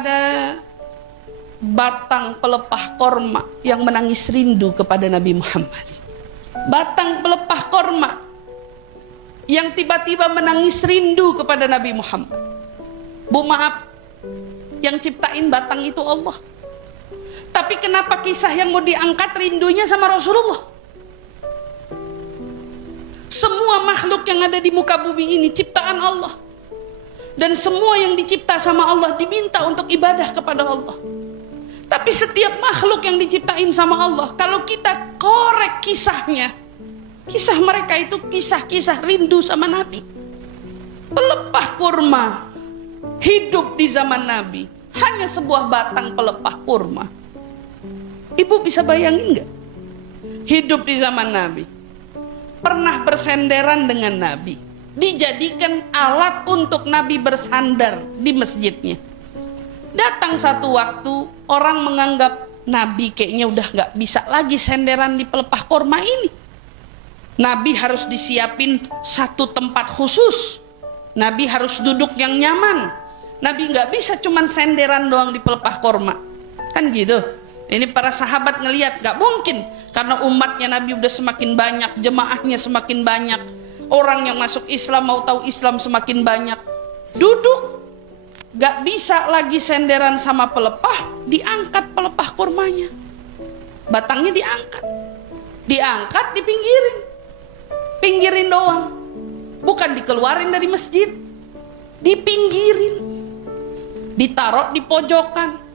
ada batang pelepah korma yang menangis rindu kepada Nabi Muhammad. Batang pelepah korma yang tiba-tiba menangis rindu kepada Nabi Muhammad. Bu, maaf, yang ciptain batang itu Allah. Tapi kenapa kisah yang mau diangkat rindunya sama Rasulullah? Semua makhluk yang ada di muka bumi ini ciptaan Allah. Dan semua yang dicipta sama Allah diminta untuk ibadah kepada Allah. Tapi setiap makhluk yang diciptain sama Allah, kalau kita korek kisahnya, kisah mereka itu kisah-kisah rindu sama Nabi. Pelepah kurma hidup di zaman Nabi, hanya sebuah batang pelepah kurma. Ibu bisa bayangin gak? Hidup di zaman Nabi, pernah bersenderan dengan Nabi, dijadikan alat untuk Nabi bersandar di masjidnya. Datang satu waktu, orang menganggap Nabi kayaknya udah gak bisa lagi senderan di pelepah korma ini. Nabi harus disiapin satu tempat khusus. Nabi harus duduk yang nyaman. Nabi gak bisa cuman senderan doang di pelepah korma. Kan gitu. Ini para sahabat ngelihat gak mungkin. Karena umatnya Nabi udah semakin banyak, jemaahnya semakin banyak, orang yang masuk Islam mau tahu Islam semakin banyak. Duduk, gak bisa lagi senderan sama pelepah, diangkat pelepah kurmanya. Batangnya diangkat, pinggirin doang. Bukan dikeluarin dari masjid, dipinggirin, ditaruh di pojokan.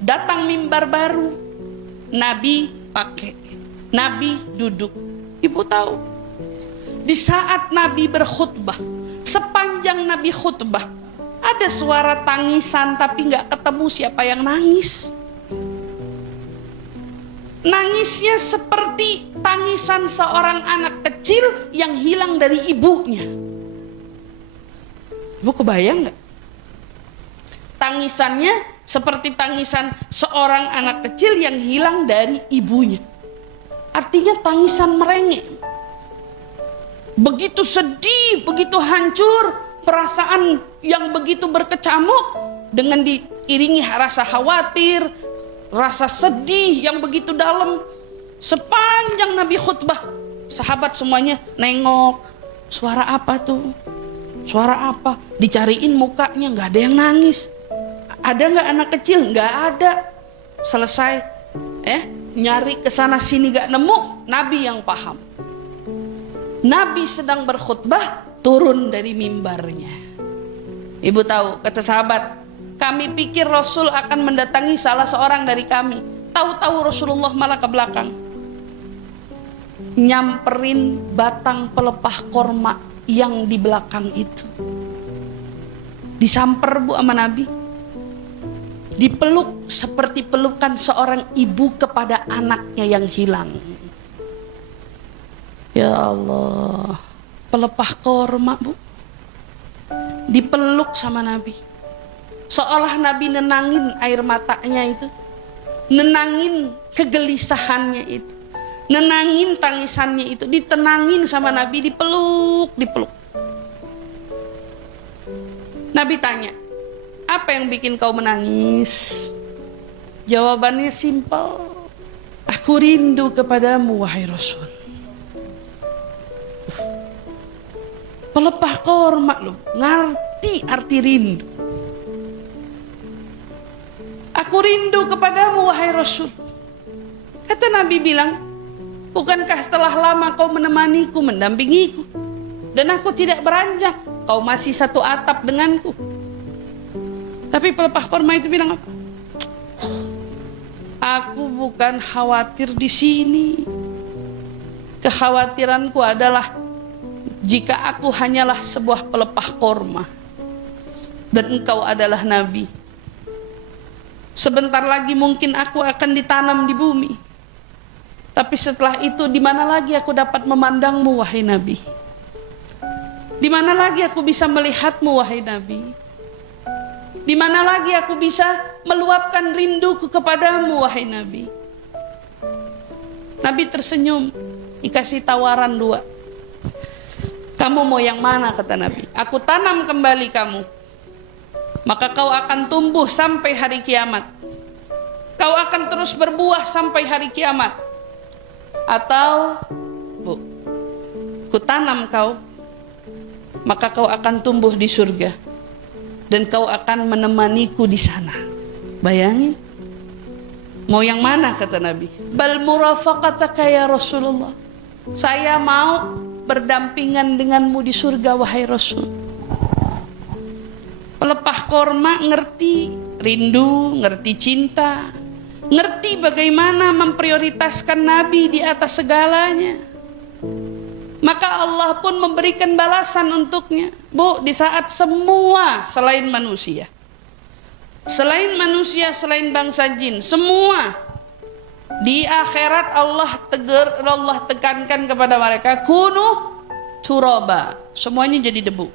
Datang mimbar baru, Nabi pakai, Nabi duduk. Ibu tahu, di saat Nabi berkhutbah, sepanjang Nabi khutbah, ada suara tangisan tapi gak ketemu siapa yang nangis. Nangisnya seperti tangisan seorang anak kecil yang hilang dari ibunya. Ibu kebayang gak? Tangisannya seperti tangisan seorang anak kecil yang hilang dari ibunya. Artinya tangisan merengek. Begitu sedih, begitu hancur, perasaan yang begitu berkecamuk, dengan diiringi rasa khawatir, rasa sedih yang begitu dalam. Sepanjang Nabi khutbah, sahabat semuanya nengok, suara apa tuh? Suara apa? Dicariin mukanya, gak ada yang nangis. Ada gak anak kecil? Gak ada. Selesai, nyari kesana sini gak nemu. Nabi yang paham. Nabi sedang berkhutbah, turun dari mimbarnya. Ibu tahu, kata sahabat, kami pikir Rasul akan mendatangi salah seorang dari kami. Tahu-tahu Rasulullah malah ke belakang, nyamperin batang pelepah korma yang di belakang itu. Disamper bu sama Nabi, dipeluk seperti pelukan seorang ibu kepada anaknya yang hilang. Ya Allah, pelepah korma bu, dipeluk sama Nabi, seolah Nabi nenangin air matanya itu, nenangin kegelisahannya itu, nenangin tangisannya itu, ditenangin sama Nabi, dipeluk. Nabi tanya, apa yang bikin kau menangis? Jawabannya simpel, aku rindu kepadamu wahai Rasul. Pelepah korma loh, ngerti arti rindu. Aku rindu kepadamu wahai Rasul. Kata Nabi bilang, bukankah setelah lama kau menemaniku, mendampingiku, dan aku tidak beranjak, kau masih satu atap denganku. Tapi pelepah korma itu bilang apa? Aku bukan khawatir di sini. Kekhawatiranku adalah jika aku hanyalah sebuah pelepah korma dan engkau adalah Nabi, sebentar lagi mungkin aku akan ditanam di bumi. Tapi setelah itu di mana lagi aku dapat memandangmu wahai Nabi? Di mana lagi aku bisa melihatmu wahai Nabi? Di mana lagi aku bisa meluapkan rinduku kepadamu wahai Nabi? Nabi tersenyum, dikasih tawaran dua. Kamu mau yang mana kata Nabi? Aku tanam kembali kamu maka kau akan tumbuh sampai hari kiamat. Kau akan terus berbuah sampai hari kiamat. Atau, Bu, kutanam kau, maka kau akan tumbuh di surga dan kau akan menemaniku di sana. Bayangin, mau yang mana kata Nabi? Bal murafaqataka ya Rasulullah. Saya mau berdampingan denganmu di surga wahai Rasul. Pelepah korma ngerti rindu, ngerti cinta, ngerti bagaimana memprioritaskan Nabi di atas segalanya. Maka Allah pun memberikan balasan untuknya. Bu, di saat semua selain manusia, selain bangsa jin, semua di akhirat Allah tekankan kepada mereka, kunu turaba, semuanya jadi debu.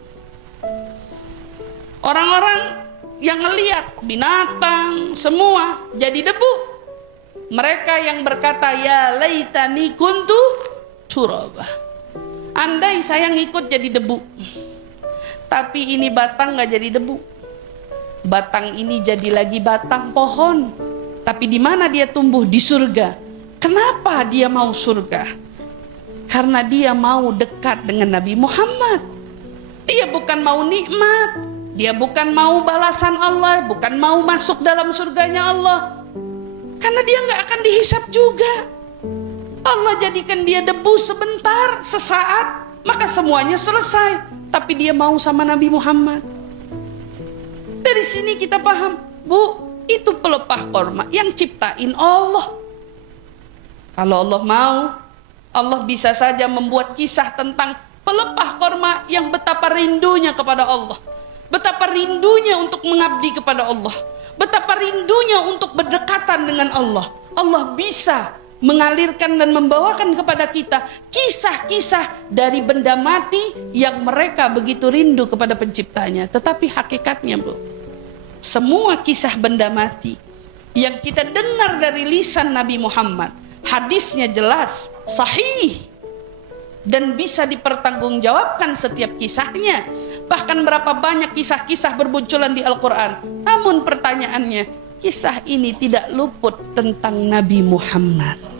Orang-orang yang ngelihat binatang semua jadi debu. Mereka yang berkata, ya laitani kuntu turaba, andai saya ngikut jadi debu. Tapi ini batang gak jadi debu. Batang ini jadi lagi batang pohon. Tapi di mana dia tumbuh? Di surga. Kenapa dia mau surga? Karena dia mau dekat dengan Nabi Muhammad. Dia bukan mau nikmat, dia bukan mau balasan Allah, bukan mau masuk dalam surganya Allah. Karena dia gak akan dihisap juga. Allah jadikan dia debu sebentar, sesaat, maka semuanya selesai. Tapi dia mau sama Nabi Muhammad. Dari sini kita paham, Bu, itu pelepah korma yang ciptain Allah. Kalau Allah mau, Allah bisa saja membuat kisah tentang pelepah korma yang betapa rindunya kepada Allah, betapa rindunya untuk mengabdi kepada Allah, betapa rindunya untuk berdekatan dengan Allah. Allah bisa mengalirkan dan membawakan kepada kita kisah-kisah dari benda mati yang mereka begitu rindu kepada penciptanya. Tetapi hakikatnya, Bu, semua kisah benda mati yang kita dengar dari lisan Nabi Muhammad, hadisnya jelas, sahih, dan bisa dipertanggungjawabkan setiap kisahnya. Bahkan berapa banyak kisah-kisah bermunculan di Al-Quran. Namun pertanyaannya, kisah ini tidak luput tentang Nabi Muhammad.